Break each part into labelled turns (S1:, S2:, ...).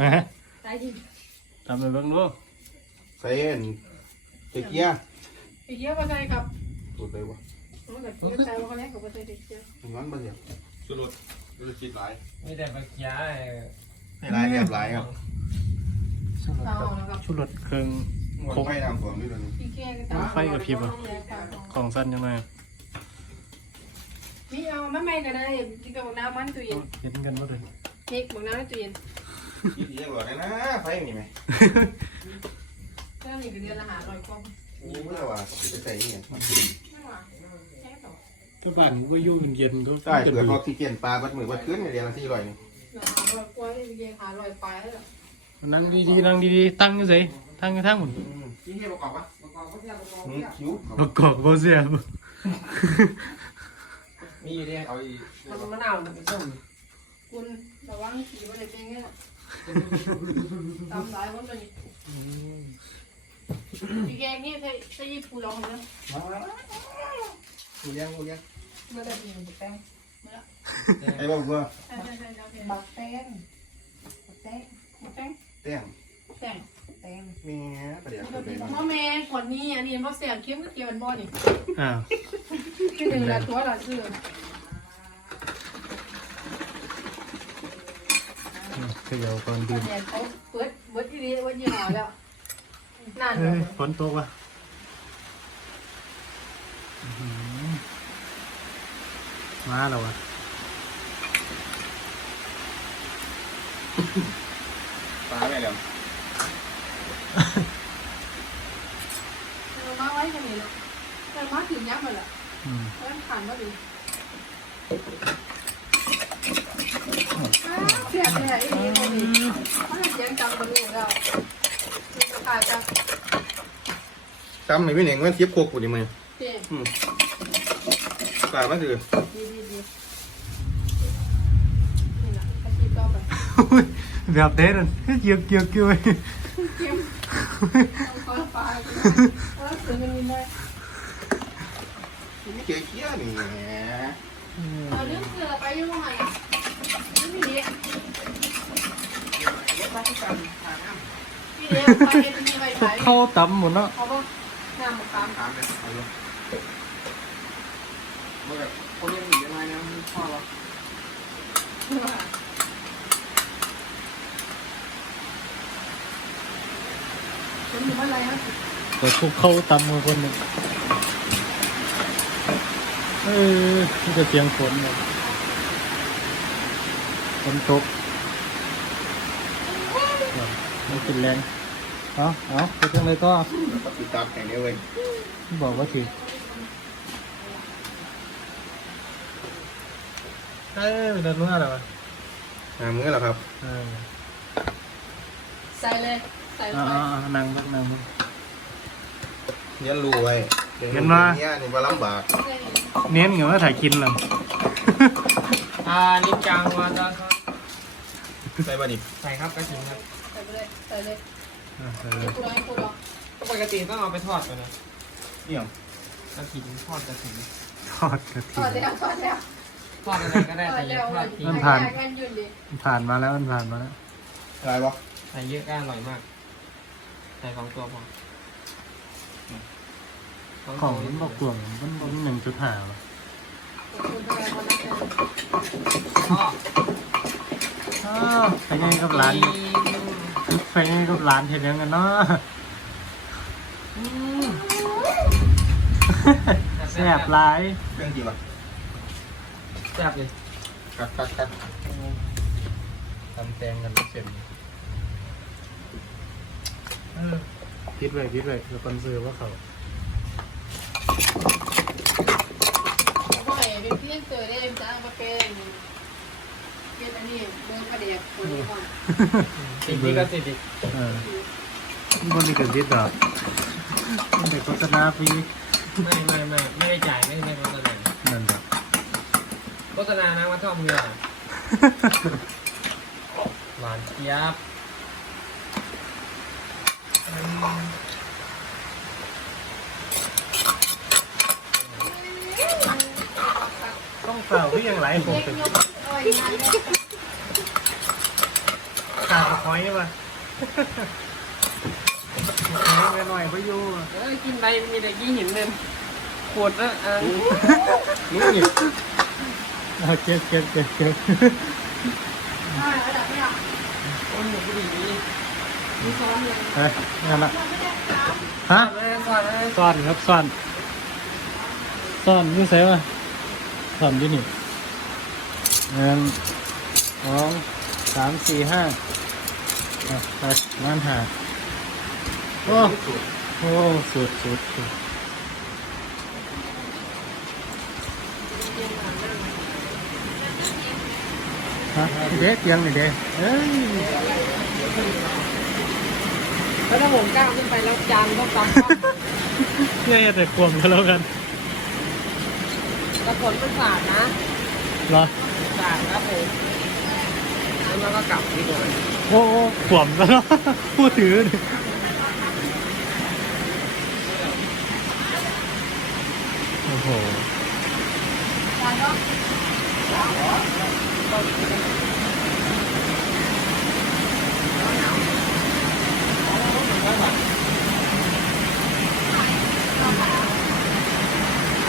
S1: นะฮะ
S2: ตายจริง
S1: ทำไปเบิ่งดู
S3: ใส่อันตะเกียบ
S2: อีกเยอะก็ใช่ครับ
S3: สูดเลยวะ
S2: มันแบบที่ใช้ว่าเขาแรกกับว่าใช่เด็กเยอะ
S3: มันมันบ่เสียสุดสุดคิดหลาย
S4: มีแต่ปักยา
S3: ให้หลายแบบหลายครับ
S2: เตานะครับ
S1: ชุดรถเครื่อง
S3: หมดไฟน้ำฝนด้วยตอนนี้
S2: พี่แกก็ตา
S1: ไฟกระพริบอะของสั้นยังไง
S2: นี่เอาไม่ไม่ก็ได้กินกับน้ำมันตู้เย็น
S1: เห็นกันบ่เลย
S2: เค้กบอกน้ำในตู้เย็น
S3: คิดดีกว่าเลยนะไฟนี่ไหม
S2: เจ้านี่ก็เดือนละหาร้อยกว่า
S3: นี่เมื่อว่าจะใส่เนี่ย
S2: ไม่หวานแค่ต่อ
S1: ก็บ้านก็อยู่เย็นๆก็
S3: ใช่เกิดพอที่เกียนปลาบัดมือบัดขึ้นเนี่ยเดียวละสี่ร้อยนี่
S2: หาร้อยกว่าที่พี่แกหาร้อยปลายแล้ว
S1: นั่งดีๆนั่งดีๆตั้งอยู่ไสตั้งอยู่ทางหมุน
S3: นี่เฮียประกอบปะประกอบก็แค่ประกอบนี่คิ้ว
S1: ประกอบบ่เสียบ
S4: มีอยู่ดิ
S3: เอาอี
S4: มันมะนาวมันเป็นส้ม
S2: คุณระวังขี่ว่าเด็กเป็นไงล่ะ ตำหลายคนตัวนี้พี่แกนี่ใช่ใช่ยี่ปูร้องนะ
S3: หูยังหูยัง
S2: เมื่อได้ยินแป้ง
S3: ไอ้บ้าบัว
S2: ใช่ใช่ใช่ใช่
S5: บักแตงบักแตง
S2: แป้ง
S3: แต้ม
S2: แป้ง
S5: แตง
S3: แม่ประเดี๋ยวจะเป็น
S2: พ่อแม่ขวดนี้อันนี้พ่อเสียเข้มก็เกี่ยวกันบ่นี่
S1: อ้าว
S2: คือหนึ่งละตัวละซื้อ
S1: ขย่าก่อนดื่ม
S2: เนี่ยเขาเปิดเปิดที่นี่วันยี่ห้อแล้วนาน
S1: เอ้
S2: แล้
S1: ยวฝนตกว่ะอื้อหือมาแล้วว่ะ
S3: ปลาแม่เดี๋ยว
S2: เรามาไว้กันนี่เนาะแต่มาถึงยักษ์มาละ
S1: อืม
S2: แล้วผ่านมาดู เสียบเลยไอ้นี่คนนี้มันเสียงจังคนนี้แล้วขาดจัง
S3: จำหน่อยพี่เหน่งมันเทียบโคกกูดิมึง
S2: เจ๊
S3: ปลามันคือ
S2: ดีดีดีนี่แหละอาชีพต่อไป
S1: แบบเด็ดอะเกี่ยวเกี่ยวเกี่ยว
S2: เข้มต้องคอยปลาแล้วถึงมันมีได้
S3: นี่เกี้ยเกี้ยนี่
S2: เราเรื่องเสือไปยังไงไม่มีเด็ก
S5: บักแตงหาน้
S2: พี่เด็กไปเด็กมีใบ
S1: พวกเข้าตำหมดเนาะ
S2: เขาบอกน้ำมะขาม
S3: ถามเลยเอาเลย
S4: เมื่อแบบคนยังหนียังไงนะพ่อวะ
S2: มันอยู่อะไรฮะ
S1: แต่พวกเข้าตำกับคนหนึ่งเออนี่จะเสียงฝนเลยฝนตก มันกินแรงเอาเอาไปจังเลยก็
S3: ติดตามแข่งนี้เว้ย
S1: บอกว่าถือเอ้ยเดินเมื่อไหร่วะ
S3: อ่ามือเหรอครับ
S1: เออ
S2: ใส่เลยใส่
S1: อ่า
S2: ไป
S1: อ่านั่งบ้างนั่งบ้าง
S3: เรียนรู้ไว้
S1: เห็นว่า
S3: เนี่ยนี่ว่าลำบาก
S1: เน้นกับว่าถ่ายกินเลย
S4: อ่านิจังมาตอน
S3: ใส่บะดิบ
S4: ใส่ครับกระถิ่นครับ
S2: ใส่ไปเลยใส่เลย
S1: อ่าใส่เลย
S2: กูร้อยกูร้อย
S4: ก็ปกติต้องเอาไปทอดไปนะ
S3: เนี่ย
S4: กระถิ่นทอดกระถิ่น
S1: ทอดกระ
S2: ท
S1: ถิ่
S2: อด
S1: น
S2: แล้วทอดแล้ว
S4: ทอดอะไรก็ได้
S2: ทอ
S4: แต่
S2: ด
S4: อย่า
S2: แล้ว
S4: ทอดทิ้ง
S1: มันผ่าน
S2: กันยืนดิ
S1: มันผ่านมาแล้วมันผ่านมาแล้ว
S3: อะไรวะ
S4: ใส่เยอะก็อร่อยมากใส่สองตัวพอส
S1: ของ
S4: ตัว
S1: มันบอกกล่วงมันมันหนึ่งจุดห้าหรอ
S2: คุณทำไมคนนั้น
S4: พ่อ
S1: อ้าวไปไงกับร้าน ไปไงกับร้านเห็นยังกันเนาะแซ่บหลาย
S3: เครื่องกี่วะ
S4: แซ่บเลย
S3: กัดกัดกัด
S1: ทำแตงกันเสร็จเออคิดไว้คิดไว้คือคนซื้อว่าเขา
S2: บ่อยเป็นเพื่อนเจอได้จ้างมาเป็น เป็นอันนี้เมืองกระเดียบคนนี้ก่อน
S4: ติดนี่ก็ติดอีก
S1: เออมันคนนี้เกิดยิดหรอมันเด็กโฆษณาฟรี
S4: ไม่ไม่ไม่ไม่ได้จ่ายไม่ได้โฆษณา
S1: นั่นแหละ
S4: โฆษณานะว่าชอบเรือหวานเจี๊ยบ
S1: ต้องเปล่าที่ยังไหลผม
S2: เล็ก
S1: เป็น
S2: ยกอ้อยงานเลย
S1: ขากับหอยว่ะหอยหน่อยไปอยู่
S4: เอ้ยกินไปมีแต่กี้หินเลยปวดนะอะ
S3: นี่นี่
S1: เอาเก็บเก็บเก็บเก็บ
S2: ได้ระดับไม่เอา
S4: คนหนูก็ดีนี่
S2: มีซ้อนเลย
S1: เฮ้ยนั่นละฮะ
S4: เลยก่อนเลย
S1: ซ่อนครับซ่อนซ่อนอยูเซฟอะซ่อนอยูนี่หนึ่งสองสามสี่ห้าอะไปนั่นหาโอ้โอ้สุดสุดสุดฮะเด็กยังนี่เด็กเอ้ย
S2: แล้วถ้าผมก้าวขึ้นไปแล้วจานก็กำ
S1: เล่แต่กลมก็แล้วกัน
S2: กระผลมันสาดนะ
S1: เหรอ
S2: สาดครับผม
S4: แล้วก็กลับดีกว่า
S1: โอ้โอ้กลมก็แล้วพูดถือดิโอ้โห
S2: จานก็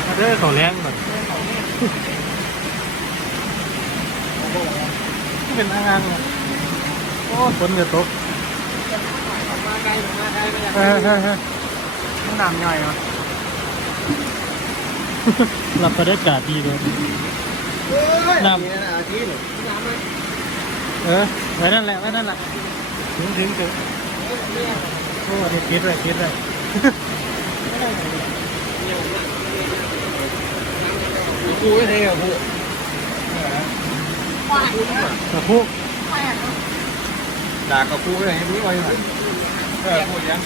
S1: มาเด้อเขาแรงก่อ นเป็นอางานเหรอโอ้ฝนจะตก
S2: มาไกลมาไกลไม่อยาก
S1: เฮ้ยเฮ้ยเฮ้ยมันน้ำย่อยวะรับบรรยากาศดีเลยน้ำ
S3: นี่นะอาทิตย์นี่
S2: น้ำไหม
S1: เออไว้นั่นแหละไว้นั่นแหละถึงถึงถึงโอ้นี่คิดเลยคิดเลย
S3: กูไม่เท่อะกู
S2: ควาย
S1: กระพุก
S2: ดากระ
S3: พุกเลยให้รู้ไว้หน่อยเออพูดยัง